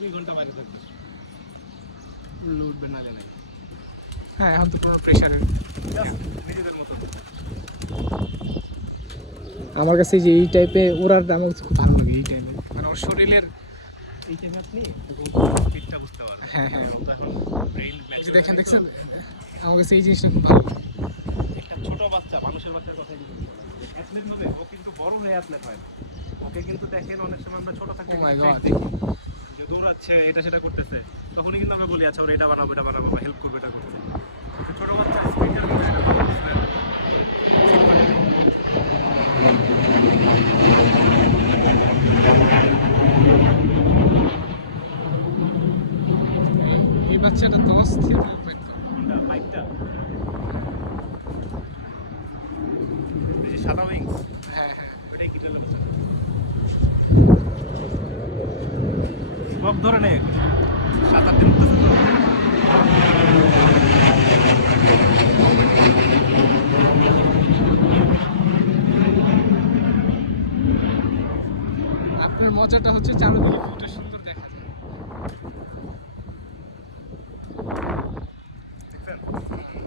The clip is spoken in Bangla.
2 ঘন্টা বাইরে থাকবে, উঠবে নালে নাই। হ্যাঁ এখন তো কোনো প্রেশারের নিজেদের মতো। আমার কাছে যে এই টাইপের ওড়ার আমার খুব ভালো লাগে এই টাইমে, মানে আমার শরীরের এই টাইমে আপনি ঠিকটা বুঝতে পারেন। হ্যাঁ হ্যাঁ তো এখন ব্রেইন দেখেন দেখছেন আমার কাছে এই জিনিসটা খুব ভালো লাগে। একটা ছোট বাচ্চা, মানুষের বাচ্চার কথাই যদি অ্যাথলেট হবে, ও কিন্তু বড় হয়ে অ্যাথলেট হয় না। ওকে কিন্তু দেখেন অনেক সময় আমরা ছোট থাকতে Oh my God. দেখি যে দৌড়াচ্ছে, এটা সেটা করতেছে, তখনই কিন্তু আমরা বলি আচ্ছা ওরা এটা বানাবো হেল্প করবে, এটা করতে। ছোট বাচ্চা স্পিডের মধ্যে এটা ভালো বুঝতে পারে। এই বাচ্চাটা তো অস্থির ফাইট করে। কোনটা বাইকটা? এই যে সাদা উইংস, হ্যাঁ হ্যাঁ ওটাই কিটা লাগছে। স্পক ধরে নেই 7-8 দিন উঠতেছে তো। আপনার মজাটা হচ্ছে চারদিকে ফুটেছে।